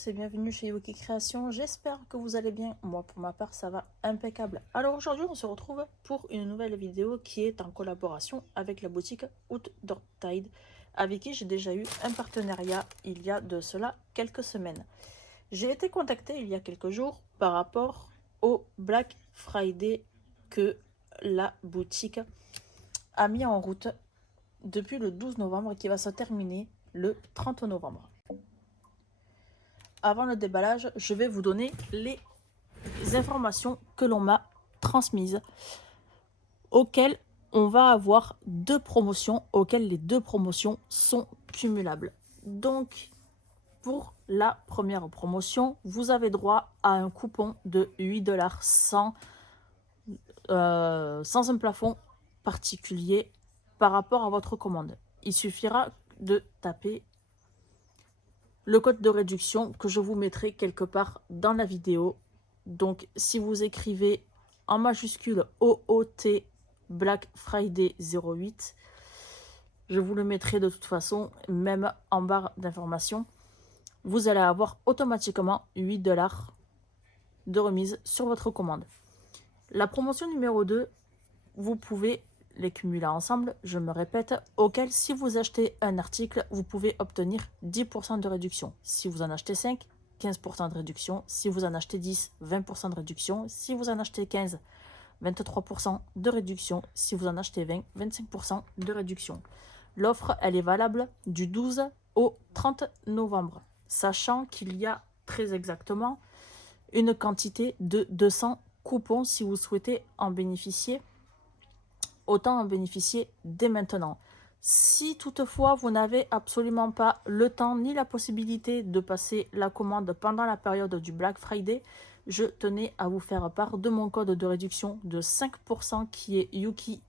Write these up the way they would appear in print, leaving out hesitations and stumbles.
tous et bienvenue chez Yuki Création. J'espère que vous allez bien. Moi, pour ma part, ça va impeccable. Alors aujourd'hui, on se retrouve pour une nouvelle vidéo qui est en collaboration avec la boutique Outdoor Tide, avec qui j'ai déjà eu un partenariat il y a de cela quelques semaines. J'ai été contactée il y a quelques jours par rapport au Black Friday que la boutique a mis en route depuis le 12 novembre qui va se terminer le 30 novembre. Avant le déballage, je vais vous donner les informations que l'on m'a transmises, auxquelles on va avoir deux promotions, auxquelles les deux promotions sont cumulables. Donc, pour la première promotion, vous avez droit à un coupon de 8$ sans un plafond particulier par rapport à votre commande. Il suffira de taper le code de réduction que je vous mettrai quelque part dans la vidéo. Donc si vous écrivez en majuscule OOT Black Friday 08, je vous le mettrai de toute façon, même en barre d'information. Vous allez avoir automatiquement 8$ de remise sur votre commande. La promotion numéro 2, vous pouvez les cumuler ensemble, je me répète, auquel si vous achetez un article, vous pouvez obtenir 10% de réduction. Si vous en achetez 5, 15% de réduction. Si vous en achetez 10, 20% de réduction. Si vous en achetez 15, 23% de réduction. Si vous en achetez 20, 25% de réduction. L'offre, elle est valable du 12 au 30 novembre, sachant qu'il y a très exactement une quantité de 200 coupons si vous souhaitez en bénéficier. Autant en bénéficier dès maintenant. Si toutefois vous n'avez absolument pas le temps ni la possibilité de passer la commande pendant la période du Black Friday, je tenais à vous faire part de mon code de réduction de 5% qui est Yuki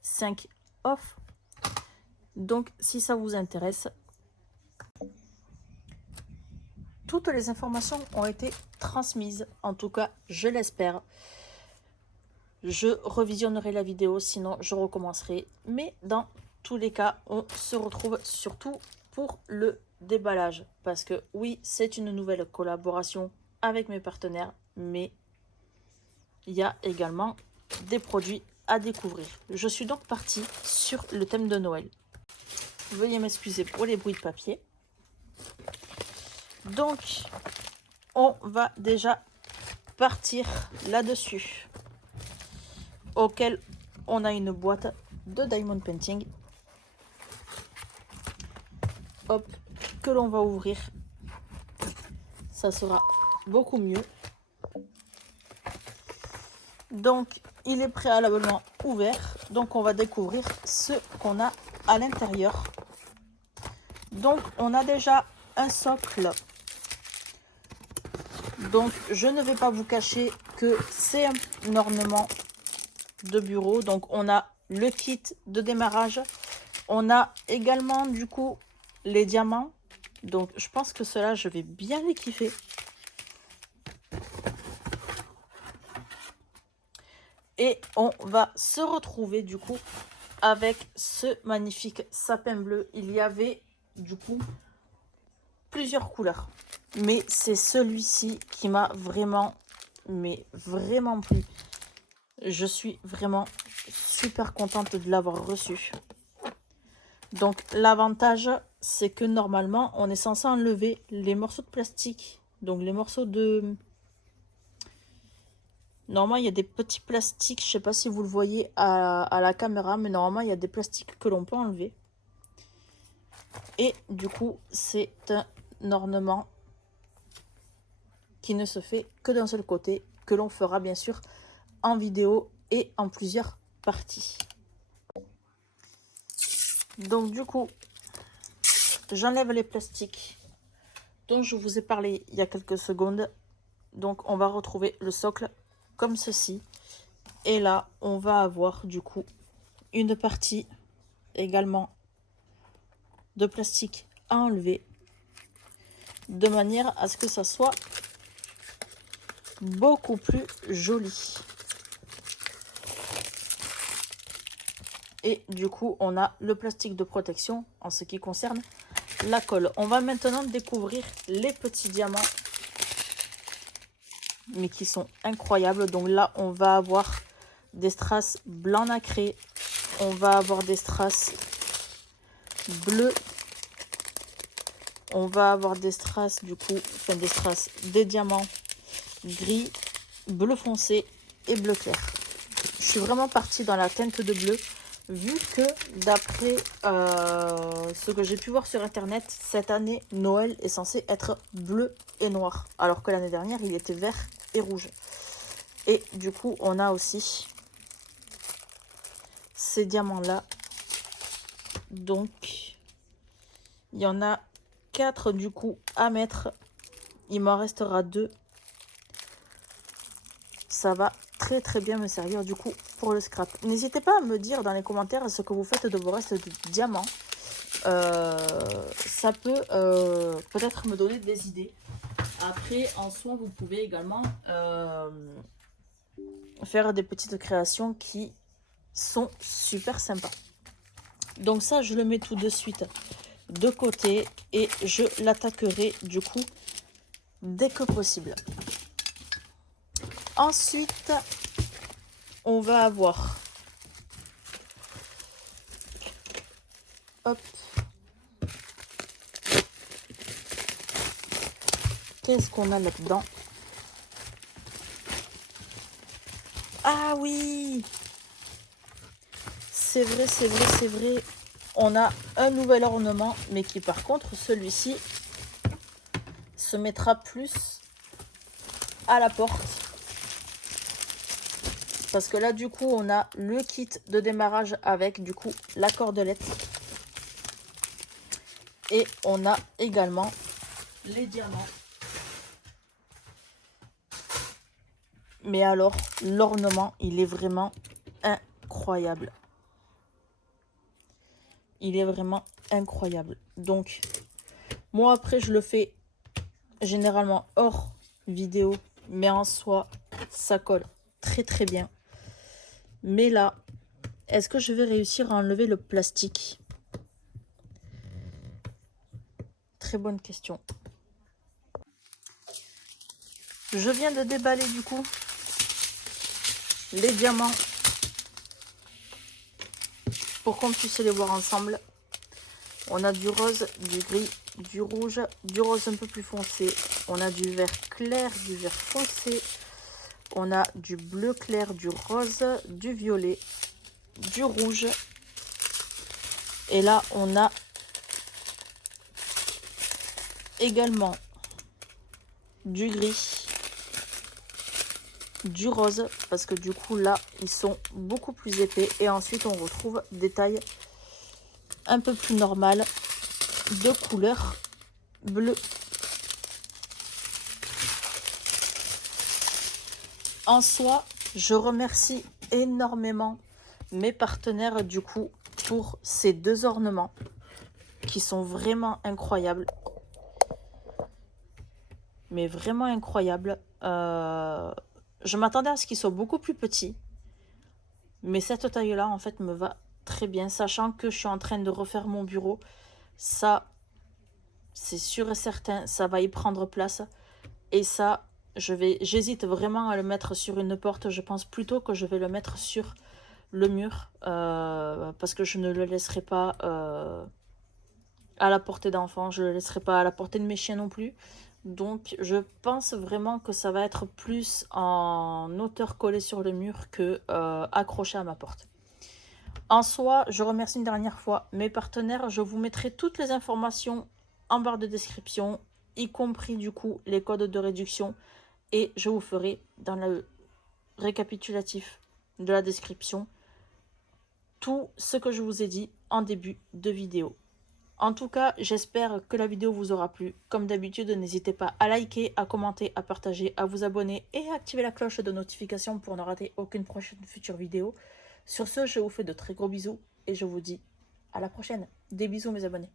5 off. Donc si ça vous intéresse, toutes les informations ont été transmises, en tout cas je l'espère. Je revisionnerai la vidéo, sinon je recommencerai. Mais dans tous les cas, on se retrouve surtout pour le déballage. Parce que oui, c'est une nouvelle collaboration avec mes partenaires, mais il y a également des produits à découvrir. Je suis donc partie sur le thème de Noël. Veuillez m'excuser pour les bruits de papier. Donc, on va déjà partir là-dessus, auquel on a une boîte de Diamond Painting, hop, que l'on va ouvrir. Ça sera beaucoup mieux. Donc il est préalablement ouvert, donc on va découvrir ce qu'on a à l'intérieur. Donc on a déjà un socle. Donc je ne vais pas vous cacher que c'est un ornement de bureau. Donc on a le kit de démarrage, on a également du coup les diamants. Donc je pense que cela je vais bien les kiffer. Et on va se retrouver du coup avec ce magnifique sapin bleu. Il y avait du coup plusieurs couleurs, mais c'est celui-ci qui m'a vraiment, mais vraiment plu. Je suis vraiment super contente de l'avoir reçu. Donc l'avantage, c'est que normalement on est censé enlever les morceaux de plastique, donc les morceaux de... Normalement il y a des petits plastiques, je sais pas si vous le voyez à la caméra, mais normalement il y a des plastiques que l'on peut enlever. Et du coup c'est un ornement qui ne se fait que d'un seul côté, que l'on fera bien sûr en vidéo et en plusieurs parties. Donc du coup, j'enlève les plastiques dont je vous ai parlé il y a quelques secondes. Donc on va retrouver le socle comme ceci. Et là, on va avoir du coup une partie également de plastique à enlever, de manière à ce que ça soit beaucoup plus joli. Et du coup, on a le plastique de protection en ce qui concerne la colle. On va maintenant découvrir les petits diamants, mais qui sont incroyables. Donc là, on va avoir des strass blanc nacré, on va avoir des strass bleus, on va avoir des strass du coup, enfin des strass, des diamants gris, bleu foncé et bleu clair. Je suis vraiment partie dans la teinte de bleu, vu que d'après ce que j'ai pu voir sur internet, cette année Noël est censé être bleu et noir, alors que l'année dernière il était vert et rouge. Et du coup on a aussi ces diamants là, donc il y en a 4 du coup à mettre, il m'en restera 2. Ça va très bien me servir du coup pour le scrap. N'hésitez pas à me dire dans les commentaires ce que vous faites de vos restes de diamants. Ça peut peut-être me donner des idées. Après, en soi, vous pouvez également faire des petites créations qui sont super sympas. Donc ça, je le mets tout de suite de côté et je l'attaquerai du coup dès que possible. Ensuite, on va avoir, hop, qu'est-ce qu'on a là-dedans? Ah oui, c'est vrai, c'est vrai, c'est vrai. On a un nouvel ornement, mais qui par contre, celui-ci se mettra plus à la porte. Parce que là, du coup, on a le kit de démarrage avec, du coup, la cordelette. Et on a également les diamants. Mais alors, l'ornement, il est vraiment incroyable. Il est vraiment incroyable. Donc, moi, après, je le fais généralement hors vidéo. Mais en soi, ça colle très bien. Mais là, est-ce que je vais réussir à enlever le plastique? Très bonne question. Je viens de déballer du coup les diamants pour qu'on puisse les voir ensemble. On a du rose, du gris, du rouge, du rose un peu plus foncé. On a du vert clair, du vert foncé. On a du bleu clair, du rose, du violet, du rouge. Et là, on a également du gris, du rose, parce que du coup, là, ils sont beaucoup plus épais. Et ensuite, on retrouve des tailles un peu plus normales de couleur bleue. En soi, je remercie énormément mes partenaires du coup pour ces 2 ornements qui sont vraiment incroyables. Mais vraiment incroyables. Je m'attendais à ce qu'ils soient beaucoup plus petits. Mais cette taille-là, en fait, me va très bien. Sachant que je suis en train de refaire mon bureau. Ça, c'est sûr et certain, ça va y prendre place. Et ça, j'hésite vraiment à le mettre sur une porte. Je pense plutôt que je vais le mettre sur le mur. Parce que je ne le laisserai pas à la portée d'enfants. Je ne le laisserai pas à la portée de mes chiens non plus. Donc, je pense vraiment que ça va être plus en hauteur collée sur le mur que accroché à ma porte. En soi, je remercie une dernière fois mes partenaires. Je vous mettrai toutes les informations en barre de description, y compris du coup les codes de réduction. Et je vous ferai dans le récapitulatif de la description tout ce que je vous ai dit en début de vidéo. En tout cas, j'espère que la vidéo vous aura plu. Comme d'habitude, n'hésitez pas à liker, à commenter, à partager, à vous abonner et à activer la cloche de notification pour ne rater aucune prochaine future vidéo. Sur ce, je vous fais de très gros bisous et je vous dis à la prochaine. Des bisous mes abonnés.